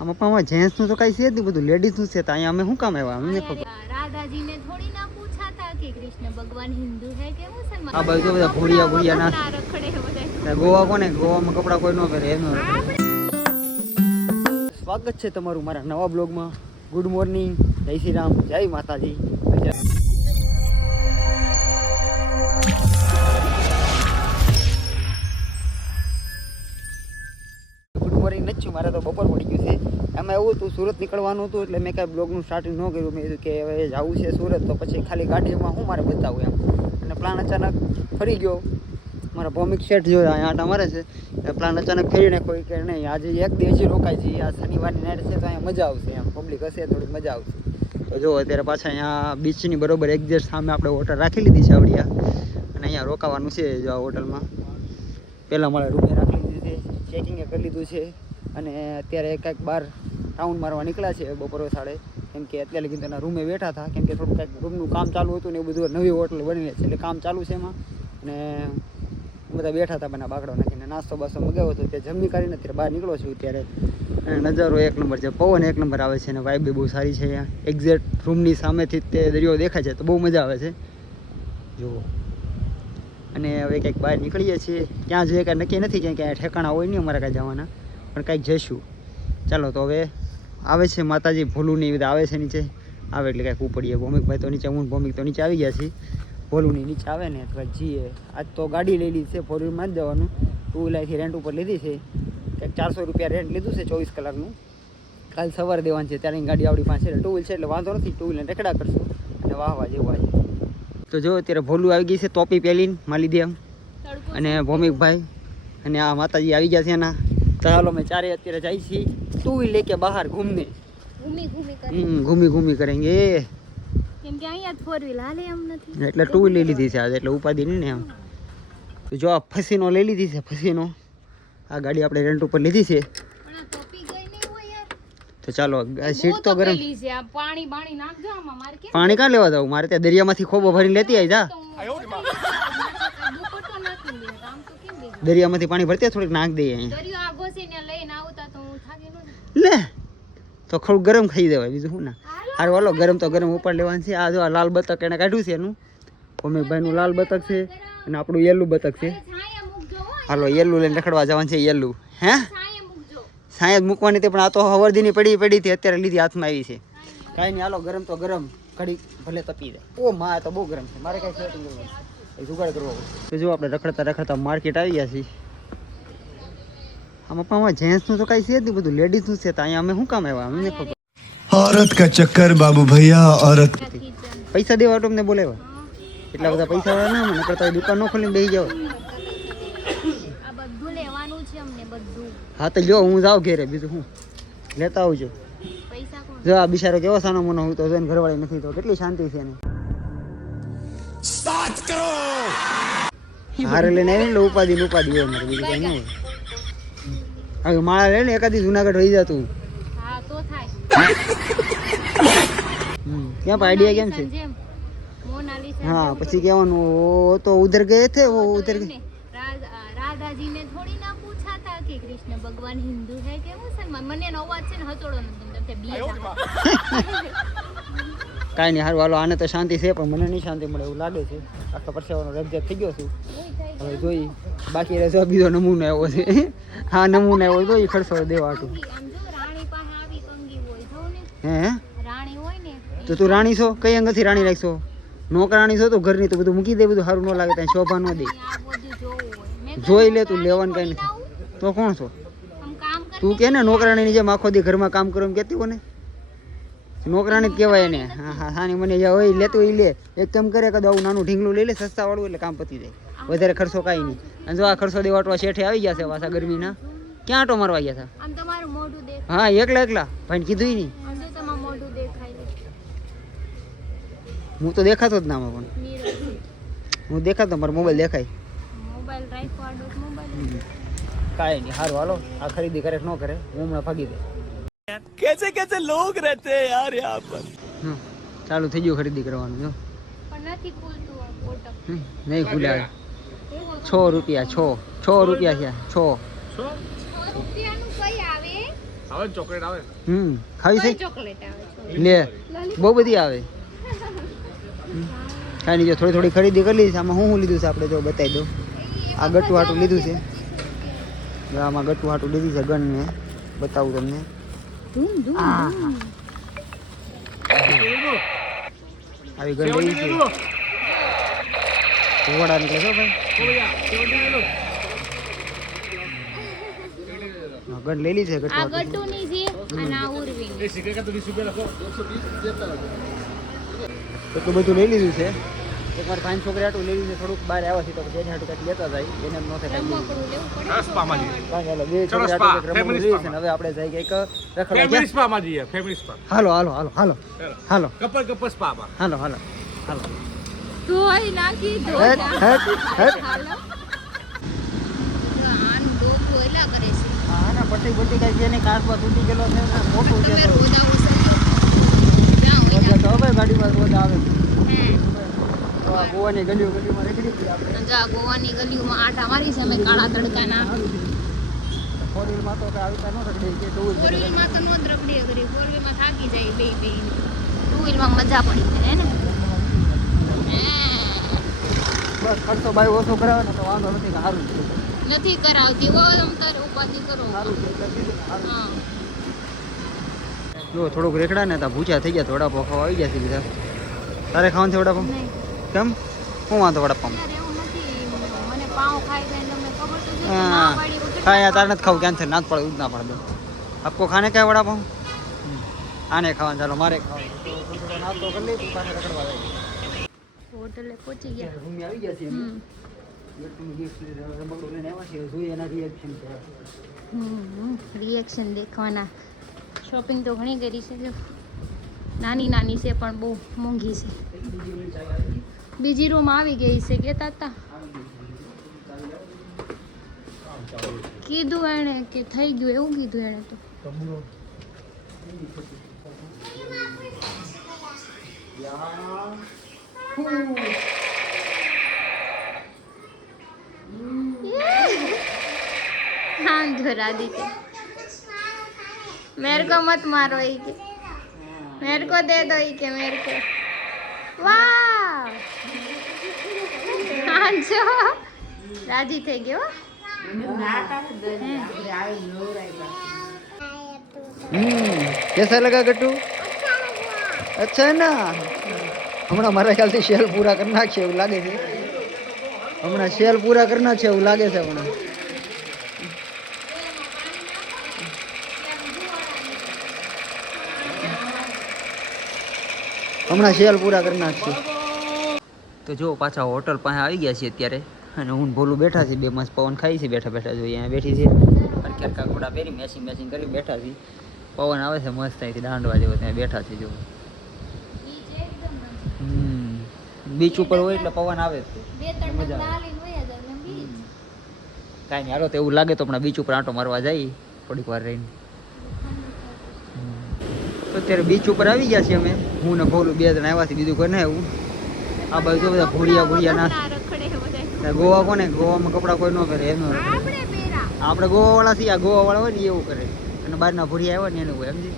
આમાં પણ જેન્ટ્સ નું તો કઈ છે જ નહીં, બધું લેડીઝ નું છે. તો અહીંયા અમે શું કામ આવ્યા અમને ખબર. राधा जी ने थोड़ी ना पूछा था कि कृष्ण भगवान हिंदू है के मुसलमान। આ બાજુ બધા ભોળિયા ભોળિયા ના રખડે બધા ગોવા કોને ગોવામાં કપડા કોઈ ન પહેરે એનું. સ્વાગત છે તમારું મારા નવા બ્લોગમાં. ગુડ મોર્નિંગ, જય શ્રી રામ, જય માતાજી. ગુડ મોર્નિંગ નથી છું, મારે તો બપોર પડી ગયું છે. એમાં એવું હતું સુરત નીકળવાનું હતું એટલે મેં કાંઈ બ્લોગનું સ્ટાર્ટિંગ ન કર્યું. મેં કીધું કે હવે જવું છે સુરત તો પછી ખાલી ગાડીમાં હું મારે બતાવું એમ. અને પ્લાન અચાનક ફરી ગયો. મારા ભૌમિક શેઠ જો અહીંયા આટા મારે છે એ પ્લાન અચાનક ફરી નાખ્યો કે નહીં આજે એક દિવસ રોકાય છે. આ શનિવારની નાઈટ છે તો અહીંયા મજા આવશે એમ, પબ્લિક હશે થોડીક મજા આવશે. તો જો અત્યારે પાછા અહીંયા બીચની બરોબર એક્ઝેક્ટ સામે આપણે હોટલ રાખી લીધી છે આવડિયા, અને અહીંયા રોકાવાનું છે. જો આ હોટલમાં પહેલાં મારે રૂમે રાખી લીધી છે, ચેકિંગે કરી લીધું છે. અને અત્યારે કંઈક બહાર ટાઉન મારવા નીકળ્યા છે બપોર સાડે, કેમ કે અત્યારે લગીને તેના રૂમે બેઠા હતા, કેમ કે થોડું કંઈક રૂમનું કામ ચાલુ હતું ને એવું બધું. નવી હોટલ બની છે એટલે કામ ચાલુ છે એમાં. અને બધા બેઠા હતા બના બાકડો નાખીને, નાસ્તો બાસ્તો મગાવ્યો હતો. ત્યાં જમી કરીને અત્યારે બહાર નીકળો છું અત્યારે. અને નજારો એક નંબર છે, પવન એક નંબર આવે છે અને વાઇબ બી બહુ સારી છે. અહીંયા એક્ઝેક્ટ રૂમની સામેથી તે દરિયો દેખાય છે તો બહુ મજા આવે છે જુઓ. અને હવે કંઈક બહાર નીકળીએ છીએ, ક્યાં જઈએ કાંઈ નક્કી નથી, ક્યાંય ઠેકાણા હોય નહીં અમારે કાંઈ જવાના, પણ કાંઈક જઈશું. ચાલો તો હવે આવે છે માતાજી ભોલું નહીં બધા આવે છે નીચે, આવે એટલે કાંઈક ઉપડીએ. ભૌમિકભાઈ તો નીચે, હું ભૌમિક તો નીચે આવી ગયા છીએ. ભોલુની નીચે આવે ને તો જઈએ. આજ તો ગાડી લઈ લીધી છે, 4 વ્હીલમાં જ જવાનું. 2 વ્હીલરથી રેન્ટ ઉપર લીધી છે, કંઈક 400 રૂપિયા રેન્ટ લીધું છે 24 કલાકનું. કાલ સવારે દેવાનું છે, ત્યારે ગાડી આવડી પાસે 2 વ્હીલ છે એટલે વાંધો નથી. 2 વ્હીલર રેકડા કરશું અને વાહવા જેવું આજે. તો જો અત્યારે ભોલું આવી ગઈ છે ટોપી પહેરીને માલી દે એમ, અને ભૌમિકભાઈ અને આ માતાજી આવી ગયા છે એના. ચાલો અમે ચારે અત્યારે જાય છીએ 2 વ્હીલ લેકે બહાર ઘૂમને, ઘૂમી ઘૂમી કરેંગે. કેમ કે અહીંયા 4 વ્હીલ હાલે એમ નથી એટલે 2 વ્હીલ લઈ લીધી છે આજે, એટલે ઉપાધિ નહીં ને એમ. તો જો આ ફસીનો લઈ લીધી છે, ફસીનો આ ગાડી આપણે રેન્ટ ઉપર લીધી છે. પણ આ ટોપી ગઈ નહીં હોય યાર. તો ચાલો સીટ તો ગરમ. પાણી નાખજો આમાં. મારે કે પાણી કાં લેવા જાવ? મારે ત્યાં દરિયામાંથી ખોબો ભરીને લેતી આવી જા. દરિયામાંથી પાણી ભરતી થોડીક નાખ દઈએ અહીંયા. દરિયો આગો છે ને લઈને આવતા તો હું થાકી ન લે તો થોડું ગરમ ખાઈ દેવાય, બીજું શું ના. હારું હાલો, ગરમ તો ગરમ ઉપર લેવાનું છે. આ જો આ લાલ બતક એને કાઢ્યું છે એનું, ભૌમિકભાઈનું લાલ બતક છે અને આપણું યેલું બતક છે. હાલો યેલું લઈને રખડવા જવાનું છે. યેલું હે સાંય મૂકવાની તે, પણ આ તો હવરદીની પડી હતી અત્યારે લીધી હાથમાં આવી છે. કાંઈ નહીં હાલો, ગરમ તો ગરમ, ઘડી ભલે તપી જાય. ઓ માં તો બહુ ગરમ છે, મારે કાંઈ સેટિંગ કરવું, જુગાડ કરવો. તો જો આપણે રખડતા માર્કેટ આવી ગયા છીએ. આમાં પણ જેન્ટ્સનું તો કાંઈ છે જ નહીં, બધું લેડીઝનું છે. તો અહીંયા અમે શું કામ આવ્યા અમને ખબર. औरत का चक्कर बाबू भैया, औरत પૈસા દેવા તમને બોલાવ્યા? એટલા બધા પૈસા વાળા ના મને કરતા દુકાન નો ખોલીને બેસી જાવ. આ બધું લેવાનું છે અમને, બધું. હા તો જો હું જાઉં ઘેરે, બીજું હું લેતા આવજો. પૈસા કોણ? જો આ બિચારો કેવો સાનો મનો હોય તો જોઈને ઘરવાળી નથી તો કેટલી શાંતિ છે એને. હારે લઈને આવી ને ઉપાધિ હોય મારે, બીજું કઈ નહીં હોય. હવે માળા લઈને એકાદી જુનાગઢ રહી જતું. હા તો થાય. ક્યાં આઈડિયા કેમ છે? हाँ પછી કહેવાનું वो तो उधर गए थे, वो उधर गए. राधा जी ने थोड़ी ना पूछा था कि कृष्ण भगवान हिंदू है के मुसलमान. મને નો અવાજ છે ને હચોડો નથી તમને બે. કાઈ નહીં હારું હાલો, આને તો શાંતિ છે પણ મને નહીં શાંતિ મળે એવું લાગે છે. આખો પરસેવાનો રગજગ થઈ ગયો છું. હવે જોઈ બાકી રહેજો બીજો નમૂનો આવ્યો છે. હા નમૂનો આવ્યો જોઈ ખર્ચો દેવા હતું. આમ જો રાણી પાસે આવી કંગી હોય જો ને. હે રાણી હોય ને તો તું રાણી છો? કઈ અંગલથી રાણી રાખશો? નોકરાણી છો તો ઘરની તો બધું મૂકી દે, બધું સારું ન લાગે ત્યાં શોભા ન દે. આ બધું જોવું હોય. જોઈ લે તું, લેવાનું કઈ નથી. તો કોણ છો આમ કામ કર. તું? કે ને નોકરાણીની જેમ આખો દી ઘરમાં કામ કરો એમ કહેતી હોય ને, નોકરાણી જ કહેવાય એને. હા હા સાની મને હોય લેતું હોય લે. એક કામ કરે કદાચ આવું નાનું ઢીંગલું લઈ લે સસ્તા વાળું, એટલે કામ પતી જાય. વધારે ખર્ચો કાંઈ નહીં. અને જો આ ખર્ચો દેવાટવા શેઠે આવી ગયા છે પાછા ગરમીના. ક્યાં આટો મારવા ગયા હતા? આમ તમારું મોઢું દેખાય. હા એકલા ભાઈને કીધું નહીં. આમ જો તમારું મોઢું દેખાય છે. હું તો દેખાતો જ ના પણ હું દેખાતો, મારો મોબાઈલ દેખાય. મોબાઈલ રાખ્યો મોબાઈલ. કાંઈ નહીં હારું હાલો, આ ખરીદી કરે ન કરે હું હમણાં ભાગી દે. कैसे लोग रहते हैं यार यहाँ पर. ચાલુ થઈ ગયું ખરીદી કરવાનું. જો પણ નથી ખુલતું આ કોટક. નહીં ખુલ્યા. 6 રૂપિયા 6 રૂપિયા છે. 6 રૂપિયાનું કઈ આવે? આવે ચોકલેટ આવે ખાવી છે ચોકલેટ આવે લે બહુ બધી આવે કાંઈ નહીં જો થોડી થોડી ખરીદી કરી લીધી છે આમાં હું લીધું છે આપણે જો બતાવી દઉં આ ગટ્ટુ હાટું લીધું છે જો આમાં ગટ્ટુ હાટું લીધી છે ગન મેં બતાવું તમને આવી ગન લઈ છે ઘોડા નીકળે છો ભાઈ ગન લઈ લીધી છે ગટ્ટુ આ હાટું ગટ્ટુની છે અને આ ઉર્વીની એટલું બધું લઈ લીધું છે એકવાર પાંચ છોકરી હાટું લઈ લીધું થોડુંક બહાર આવ્યા છે તો જેને હાટું કંઈક લેતા જાય એને ન થાય રમકડું લેવું પડે સરસ પામાજી ચાલો બે છોકરી હાટું કંઈક રમકડું લીધું છે ને હવે આપણે જઈ કંઈક રખડવા ફેમિલી ગયા. સ્પા માં જઈએ ફેમિલી સ્પા હાલો હાલો હાલો હાલો હાલો કપલ સ્પા માં હાલો હાલો હાલો ધોઈ નાખી હેટ હેટ હેટ આન ડોકું એલા કરે છે હા ના પટ્ટી બટ્ટી કાંઈ છે નહીં કાચમાં તૂટી ગયેલો છે ને મોટું છે તમે તો રોજ આવો છો જાઓ રોજ તો હવે ગાડીમાં રોજ આવે છે. હે તો આ ગોવાની ગલીઓમાં નીકળી ગઈ આપણે જા ગોવાની ગલીઓમાં આટા મારી છે અમે કાળા તડકાના ફોર વ્હીલમાં તો કાંઈ આવી ન રખડે કે ટુ ફોર વ્હીલમાં તો નો જ રખડીએ કરી ફોર વ્હીલમાં થાકી જાય બે ટુ વ્હીલમાં મજા પડી જાય ને બસ ખર્ચો ભાઈ ઓછો કરાવે ને તો વાંધો નથી કે સારું છે નથી કરાવતી હો તમ તારે ઉપાધિ કરો સારું છે એટલે કીધું કે સારું હા જો થોડુંક રેકડા ને તા ભૂખ્યા થઈ ગયા વડાપાવ ખાવા આવી ગયા છે બધા તારે ખાવાનું છે વડાપાવ નહીં કેમ શું વાંધો વડાપાવ યાર એવું નથી મને પાઉં ખાઈ જાય તમને ખબર તો છે કે હા ના પાડી વગર ખાયા તારે નથી ખાવું ક્યાં ના જ પડે જ ના પડે આપકો ખાને ક્યાં વડાપાવ આને ખાવાનું ચાલો મારે ખાવાનું તો થોડો નાસ્તો કરી લઈ તું પાછા રખડવા જાય હોટલે પહોંચી ગયા રૂમી આવી ગયા છે હમ રમકડું લઈને આવ્યા છે જોઈએ એના રિએક્શન છે રિએક્શન દેખવાના શોપિંગ તો ઘણી કરી છે જો નાની નાની છે પણ બહુ મોંઘી છે બીજી રૂમ આવી ગઈ છે કહેતા હતા કીધું એણે કે થઈ ગયું એવું કીધું એણે તો हाँ जो राधी के मेरे को मत मारो ही के मेरे को दे दो ही के मेरे को वाह हाँ जो राजी थे गयो कैसा लगा गट्टू अच्छा है ना હમણાં મારા ખ્યાલથી શેલ પૂરા કરી નાખશે એવું લાગે છે હમણાં શેલ પૂરા કરી નાખશે એવું લાગે છે હમણાં હમણાં શેલ પૂરા કરી નાખશે તો જો પાછા હોટલ પાસે આવી ગયા છીએ અત્યારે અને હું ભોલું બેઠા છે બે મસ્ત પવન ખાઈ છે બેઠા બેઠા જોઈએ અહીંયા બેઠી છે અને કેરકા ઘોડા પહેરી મેસિંગ કરી બેઠા છે પવન આવે છે મસ્ત અહીંથી દાંડવા જેવો ત્યાં બેઠા છે જો બીચ ઉપર હોય એટલે પવન આવે જ મજા આવે કાંઈ નહીં હાલો તો એવું લાગે તો હમણાં બીચ ઉપર આંટો મારવા જઈએ થોડીક વાર રહીને તો અત્યારે બીચ ઉપર આવી ગયા છીએ અમે હું ને ભોલું બે જણ આવ્યા છે બીજું કોઈ ના એવું આ બાજુ તો બધા ભૂરિયા ના ગોવા કોને ગોવામાં કપડાં કોઈ ન પહેરે એમ આપણે ગોવાવાળા છીએ આ ગોવાવાળા હોય ને એવું કરે અને બહારના ભૂરિયા આવ્યા ને એને હોય સમજી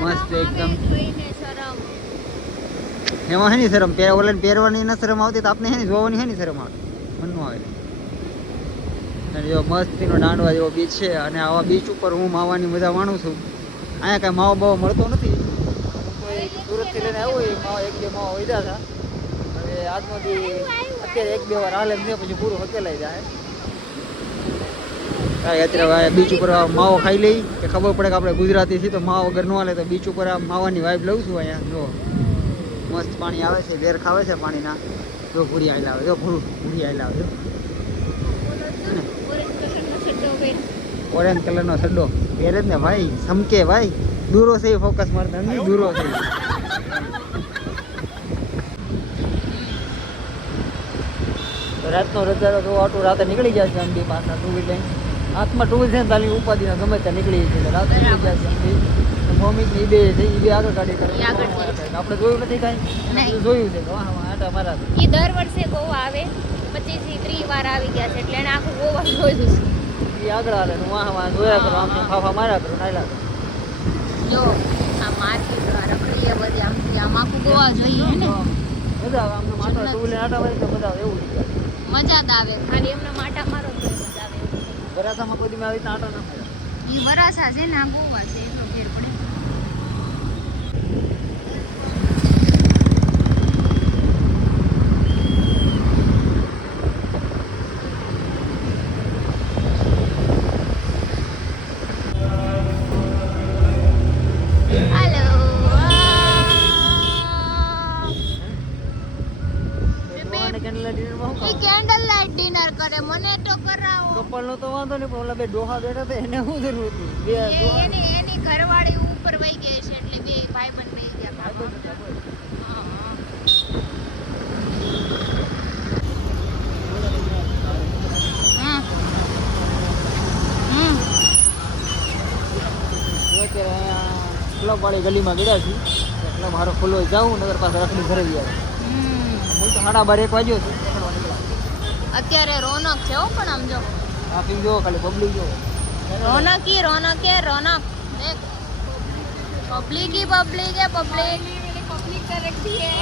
મસ્ત એકદમ એમાં હેની શરમ પહેરવાની ના શરમ આવતી તો આપણે હેની જોવાની હેની શરમ આવે મનનું આવે અને જો મસ્તીનો દાંડવા જેવો બીચ છે અને આવા બીચ ઉપર હું માવાની મજા માણું છું અહીંયા કાંઈ માવો બાવો મળતો નથી સુરતથી લઈને આવ્યો એ માવા એક બે માવા વધ્યા હતા હવે આજમાંથી અત્યારે એક બે વાર હાલે એમ છે પછી પૂરું હકેલાઈ જાય કાંઈ અત્યારે બીચ ઉપર માવો ખાઈ લઈ કે ખબર પડે કે આપણે ગુજરાતી છીએ તો માવા વગર ન હાલે તો બીચ ઉપર આ માવાની વાઇબ લઉં છું અહીંયા જો મસ્ત પાણી આવે છે વેર ખાવે છે પાણીના જો ભૂરી આવેલા આવે જો ભૂરી આવેલા આવે ઓરેન્જ કલરનો સડ્ડો પહેરે જ ને ભાઈ સમકે ભાઈ દૂરો છે ફોકસ મારતા નહીં દૂરો છે રાતનો રજારો તો ઓટો રાતે નીકળી જાય છે અંડી પાછા ટુ વ્હીલ લઈને હાથમાં ટુ વ્હીલ છે ને તાલી ઉપાધિના ગમે ત્યાં નીકળી જાય છે રાતે નીકળી જાય છે મમ્મી ઈ બે છે ઈ બે આગળ કાઢી કરે આપણે જોયું નથી કાંઈ જોયું છે આટા મારા એ દર વર્ષે ગોવા આવે 25 થી 30 વાર આવી ગયા છે એટલે એને આખું ગોવા જોયું છે એ આગળ હાલે ને વાહ જોયા કરો આમ ફાફા માર્યા કરો નાયલા કરો. જો આ માર્કેટ રખડીએ બધી આમ આખું ગોવા જોઈએ ને મજા આવે આમ માટો ટુલે આટા વાળી તો બધા એવું છે. મજા જ આવે ખાલી એમને માટા મારો તો મજા આવે વરાસામાં કોઈ દી આવી આટા ના માર્યા. ઈ વરાસા છે ને આ ગોવા છે એટલો ફેર પડે કેન્ડલ લાઇટ ડિનર કરે મને તો કરાવો કપલ નો તો વાંધો નહીં પણ ઓલા બે ડોહા બેઠા હતા એને શું જરૂર હતી બે ડોહા એની ઘરવાળી ઉપર વહી ગઈ છે એટલે બે ભાઈબંધ બેહી ગયા હા, હા. અત્યારે અહીંયા ક્લબ વાળી ગલીમાં ગયા છીએ ક્લબ મારો ખુલ્લો જાઉં નગર પાસે રખડી ઘરે ગયા હું તો 12:30 વાગ્યો છું નીકળવા નીકળ્યા. અત્યારે રોનક છે હો પણ આમ જો ટ્રાફિક જો ખાલી પબ્લિક જો રોનક ही रोनक है रोनक देख पब्लिक ही पब्लिक है पब्लिक कर रखी है